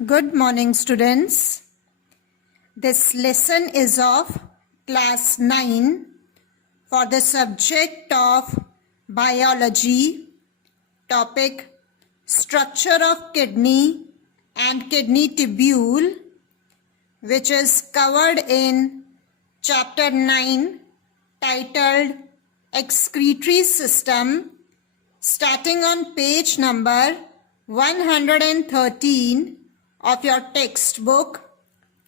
Good morning, students. This lesson is of class 9 for the subject of biology, topic structure of kidney and kidney tubule, which is covered in chapter 9 titled excretory system, starting on page number 113 of your textbook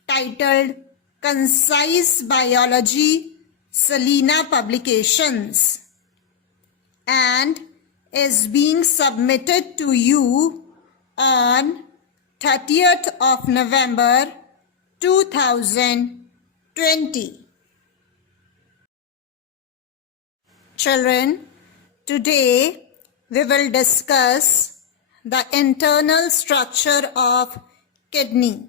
titled Concise Biology, Salina Publications, and is being submitted to you on 30th of November 2020. Children, today we will discuss the internal structure of kidney.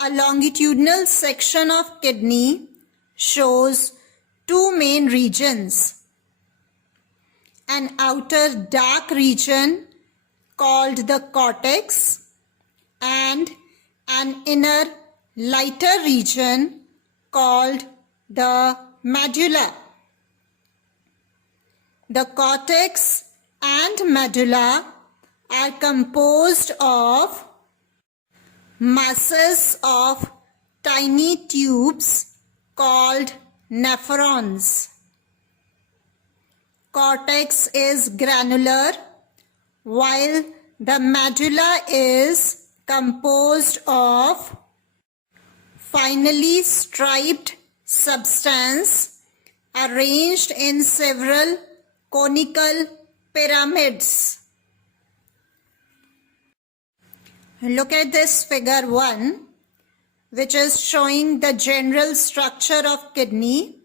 A longitudinal section of kidney shows two main regions: an outer dark region called the cortex and an inner lighter region called the medulla. The cortex and medulla are composed of masses of tiny tubes called nephrons. Cortex is granular, while the medulla is composed of finely striped substance arranged in several conical pyramids. Look at this figure 1, which is showing the general structure of kidney.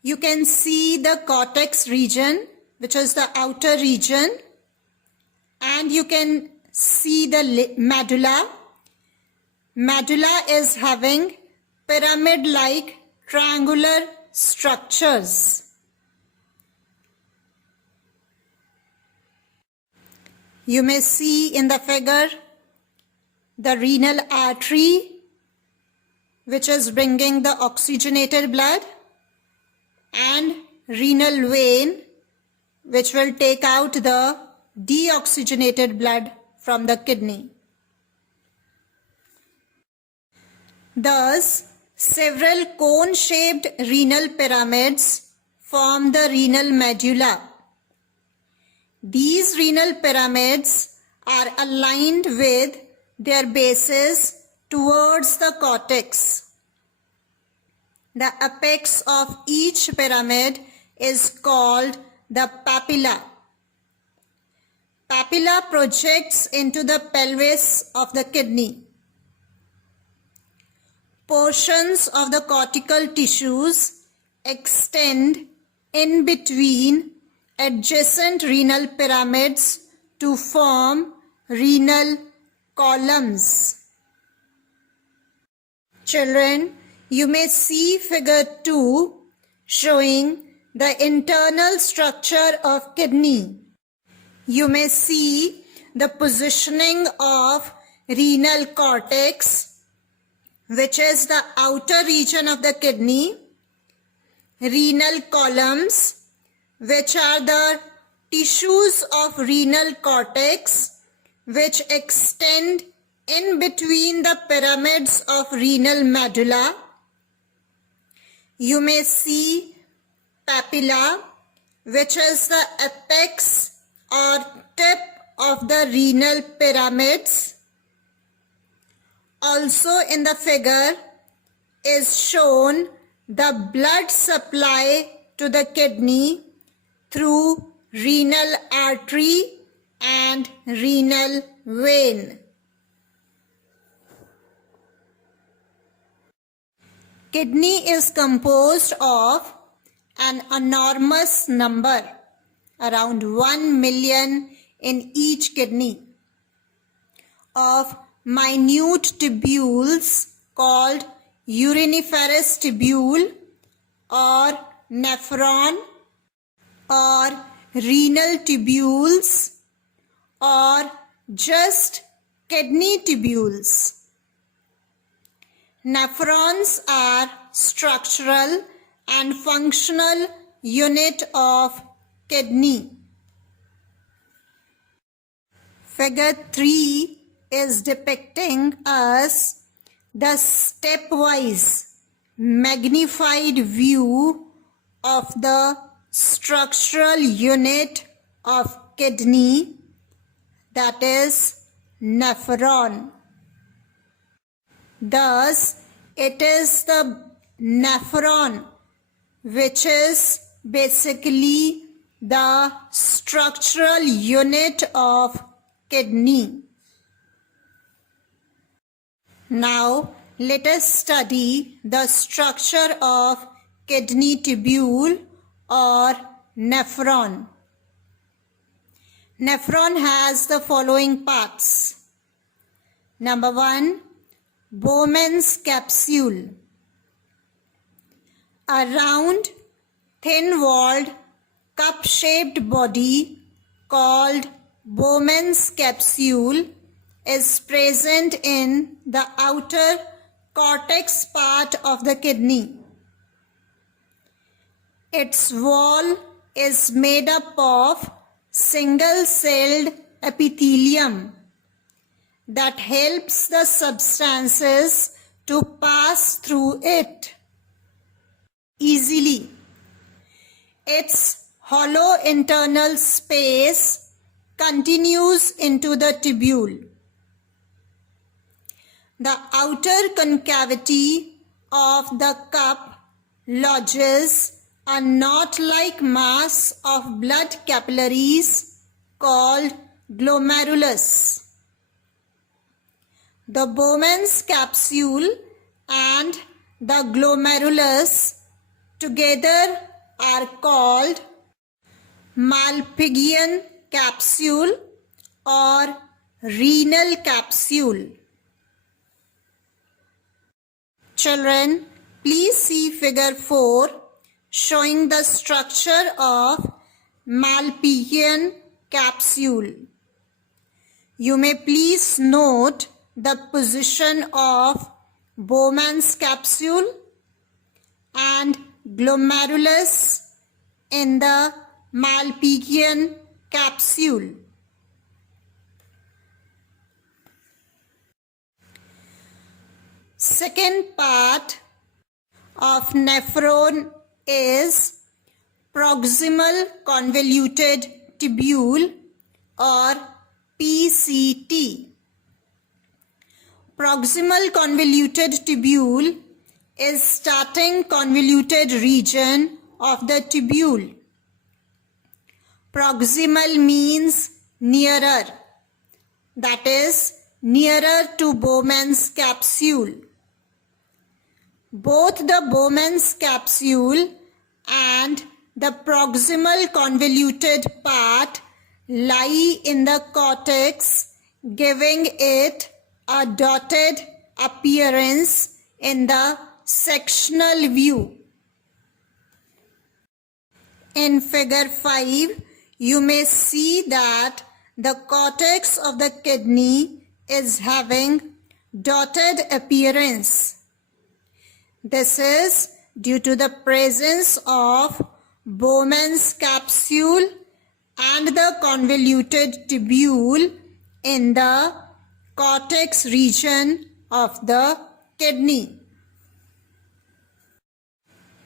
You can see the cortex region, which is the outer region, and you can see the medulla. Medulla is having pyramid-like triangular structures. You may see in the figure the renal artery, which is bringing the oxygenated blood, and renal vein, which will take out the deoxygenated blood from the kidney. Thus, several cone-shaped renal pyramids form the renal medulla. These renal pyramids are aligned with their bases towards the cortex. The apex of each pyramid is called the papilla. Papilla projects into the pelvis of the kidney. Portions of the cortical tissues extend in between adjacent renal pyramids to form renal columns. Children, you may see figure 2 showing the internal structure of kidney. You may see the positioning of renal cortex, which is the outer region of the kidney, renal columns, which are the tissues of renal cortex which extend in between the pyramids of renal medulla. You may see papilla, which is the apex or tip of the renal pyramids. Also in the figure is shown the blood supply to the kidney through renal artery and renal vein. Kidney is composed of an enormous number, around 1 million in each kidney, of minute tubules called uriniferous tubule or nephron, or renal tubules, or just kidney tubules. Nephrons are structural and functional unit of kidney. Figure 3 is depicting us the stepwise magnified view of the structural unit of kidney, that is nephron. Thus, it is the nephron which is basically the structural unit of kidney. Now, let us study the structure of kidney tubule or nephron. Nephron has the following parts. Number 1, Bowmans Capsule. A round, thin-walled, cup-shaped body called Bowmans Capsule is present in the outer cortex part of the kidney. Its wall is made up of single-celled epithelium that helps the substances to pass through it easily. Its hollow internal space continues into the tubule. The outer concavity of the cup lodges a knot-like mass of blood capillaries called glomerulus. The Bowmans capsule and the glomerulus together are called Malpigian Capsule or renal capsule. Children, please see figure 4 showing the structure of Malpigian capsule. You may please note the position of Bowmans capsule and glomerulus in the Malpigian capsule. Second part of nephron is proximal convoluted tubule or PCT. Proximal convoluted tubule is starting convoluted region of the tubule. Proximal means nearer, that is nearer to Bowmans capsule. Both the Bowmans capsule and the proximal convoluted part lie in the cortex, giving it a dotted appearance in the sectional view. In figure 5, you may see that the cortex of the kidney is having dotted appearance. This is due to the presence of Bowmans capsule and the convoluted tubule in the cortex region of the kidney.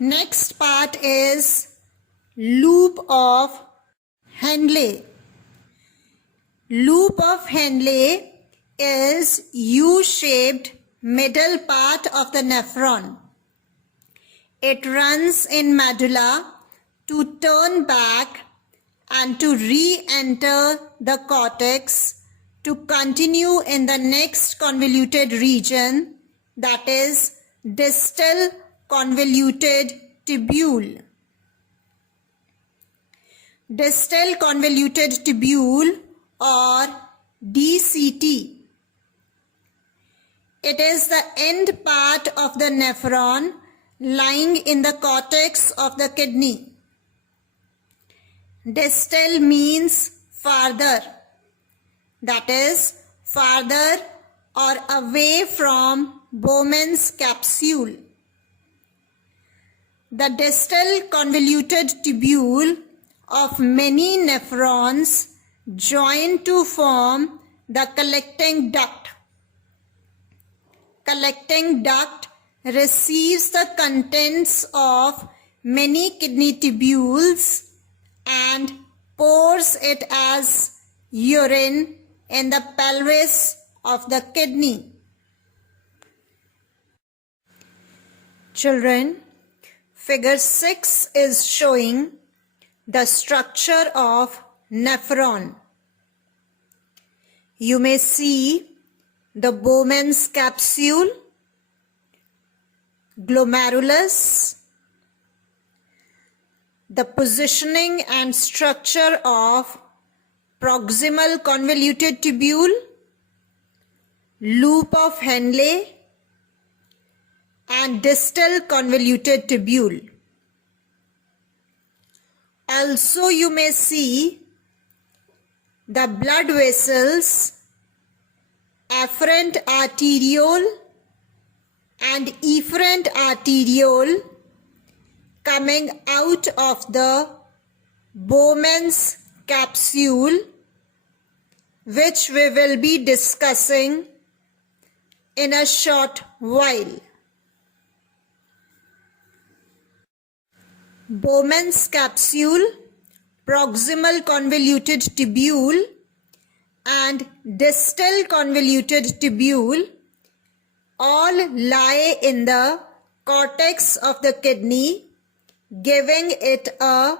Next part is loop of henle. Loop of henle is U-shaped middle part of the nephron. It runs in medulla to turn back and to re-enter the cortex to continue in the next convoluted region, that is distal convoluted tubule. Distal convoluted tubule or DCT. It is the end part of the nephron lying in the cortex of the kidney. Distal means farther, that is farther or away from Bowmans capsule. The distal convoluted tubule of many nephrons join to form the collecting duct. Collecting duct receives the contents of many kidney tubules and pours it as urine in the pelvis of the kidney. Children, figure 6 is showing the structure of nephron. You may see the Bowmans capsule, glomerulus, the positioning and structure of proximal convoluted tubule, loop of henle, and distal convoluted tubule. Also, you may see the blood vessels, afferent arteriole and efferent arteriole coming out of the Bowmans capsule, which we will be discussing in a short while. Bowmans capsule, proximal convoluted tubule and distal convoluted tubule all lie in the cortex of the kidney, giving it a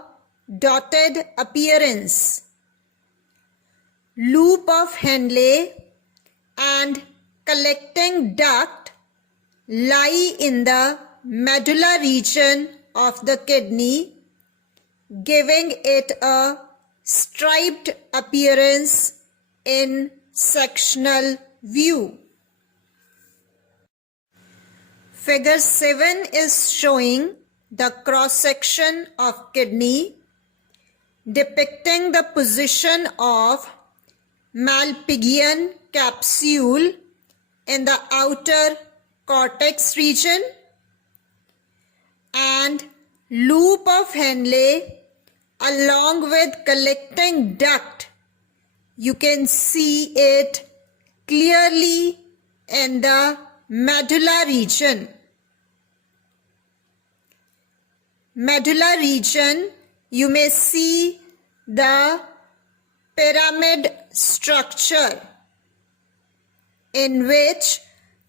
dotted appearance. Loop of henle and collecting duct lie in the medulla region of the kidney, giving it a striped appearance in sectional view. Figure 7 is showing the cross-section of kidney, depicting the position of Malpigian capsule in the outer cortex region and loop of henle along with collecting duct. You can see it clearly in the medulla region. Medulla region, you may see the pyramid structure in which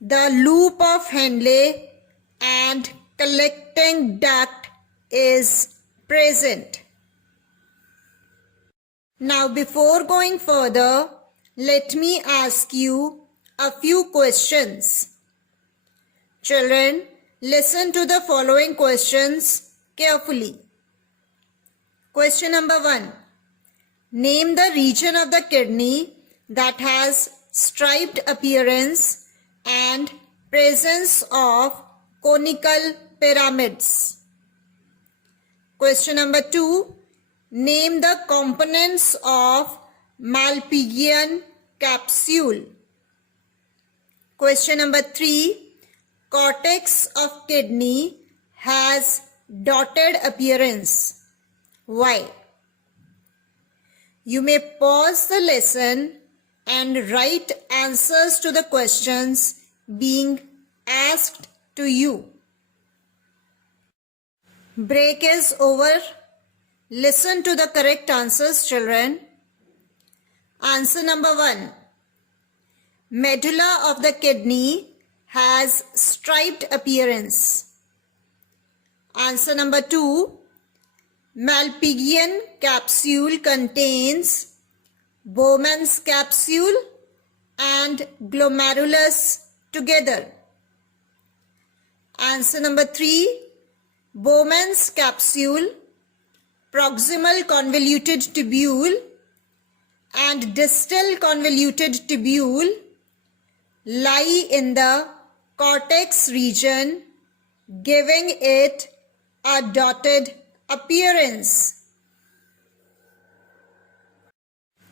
the loop of henle and collecting duct is present. Now, before going further, let me ask you a few questions. Children, listen to the following questions carefully. Question number 1. Name the region of the kidney that has striped appearance and presence of conical pyramids. Question number 2. Name the components of Malpigian capsule. Question number 3. Cortex of kidney has dotted appearance. Why? You may pause the lesson and write answers to the questions being asked to you. Break is over. Listen to the correct answers, children. Answer number 1. Medulla of the kidney has striped appearance. Answer number 2. Malpigian capsule contains Bowmans capsule and glomerulus together. Answer number 3. Bowmans capsule, proximal convoluted tubule and distal convoluted tubule lie in the cortex region, giving it a dotted appearance.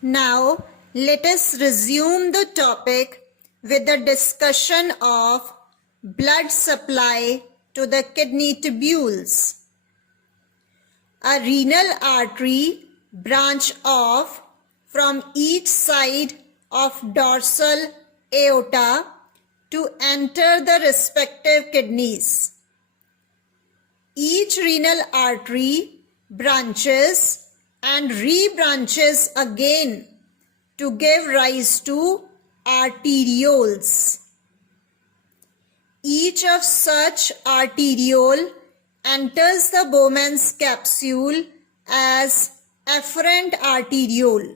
Now, Let us resume the topic with the discussion of blood supply to the kidney tubules. A renal artery branch off from each side of dorsal aorta to enter the respective kidneys. Each renal artery branches and rebranches again to give rise to arterioles. Each of such arteriole enters the Bowmans capsule as afferent arteriole.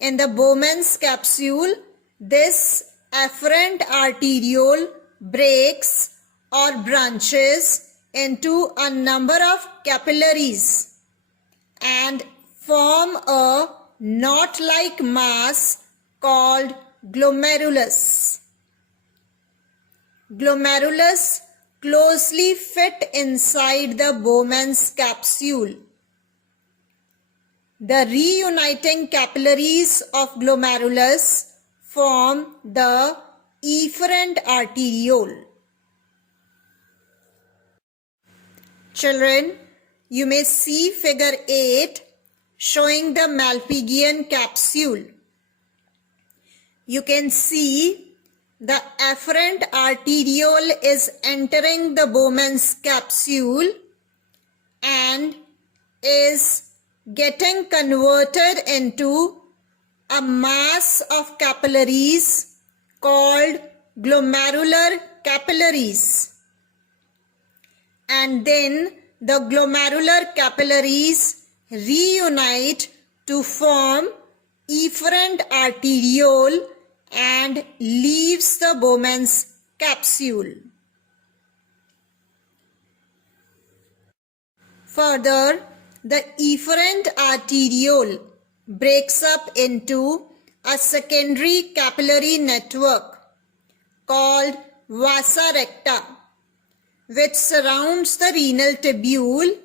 In the Bowmans capsule, this afferent arteriole breaks or branches into a number of capillaries and form a knot-like mass called glomerulus. Glomerulus closely fit inside the Bowmans capsule. The reuniting capillaries of glomerulus form the efferent arteriole. Children, you may see figure 8 showing the Malpigian capsule. You can see the afferent arteriole is entering the Bowmans capsule and is getting converted into a mass of capillaries called glomerular capillaries. And then the glomerular capillaries reunite to form efferent arteriole and leaves the Bowmans capsule. Further, the efferent arteriole breaks up into a secondary capillary network called vasa recta, which surrounds the renal tubule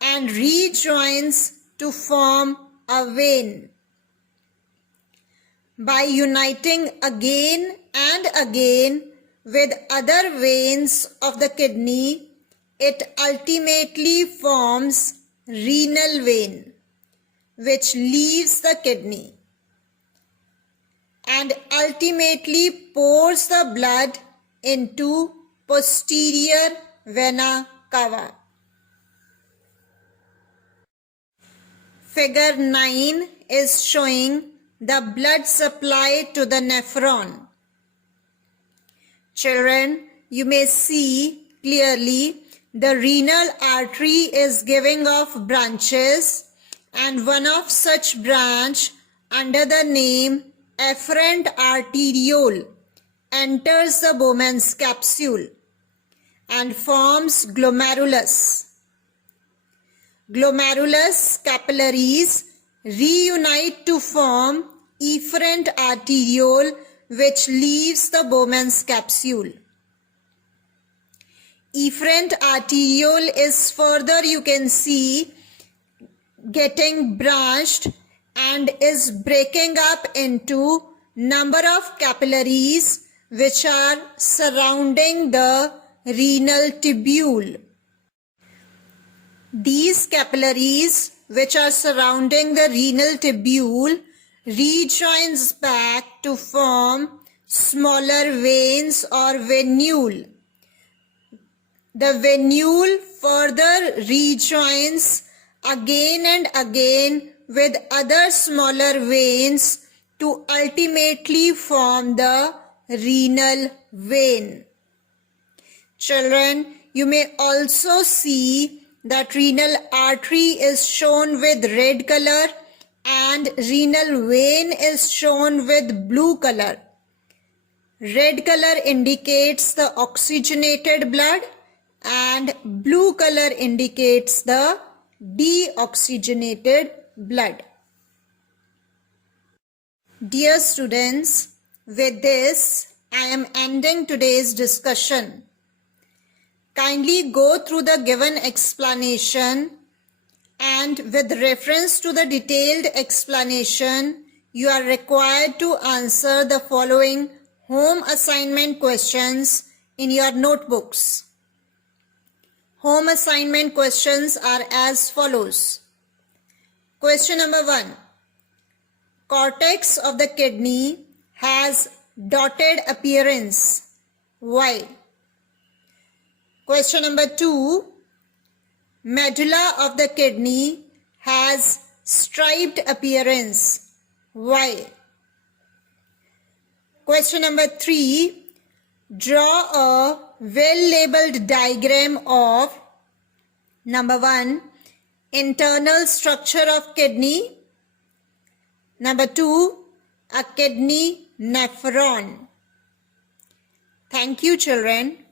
and rejoins to form a vein. By uniting again and again with other veins of the kidney, it ultimately forms renal vein, which leaves the kidney and ultimately pours the blood into posterior vena cava. Figure 9 is showing the blood supply to the nephron. Children, you may see clearly the renal artery is giving off branches, and one of such branch under the name afferent arteriole enters the Bowmans capsule and forms glomerulus. Glomerulus capillaries reunite to form efferent arteriole, which leaves the Bowmans capsule. Efferent arteriole is further, you can see, getting branched and is breaking up into number of capillaries which are surrounding the renal tubule. These capillaries which are surrounding the renal tubule rejoins back to form smaller veins or venule. The venule further rejoins again and again with other smaller veins to ultimately form the renal vein. Children, you may also see that renal artery is shown with red color and renal vein is shown with blue color. Red color indicates the oxygenated blood and blue color indicates the deoxygenated blood. Dear students, with this I am ending today's discussion. Kindly go through the given explanation and with reference to the detailed explanation, you are required to answer the following home assignment questions in your notebooks. Home assignment questions are as follows. Question number 1. Cortex of the kidney has dotted appearance. Why? Question number 2. Medulla of the kidney has striped appearance. Why? Question number 3. Draw a well-labeled diagram of number 1. Internal structure of kidney. Number 2. A kidney nephron. Thank you, children.